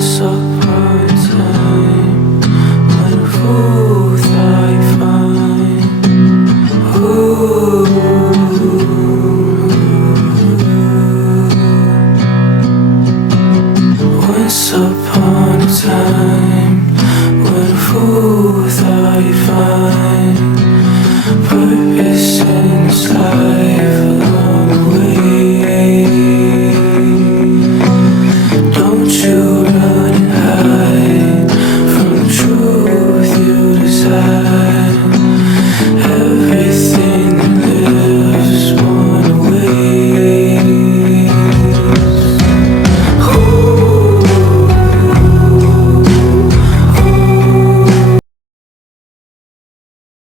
Once upon a time, when a fool thought he'd find. Once upon a time, when a fool thought he'd find purpose in his life.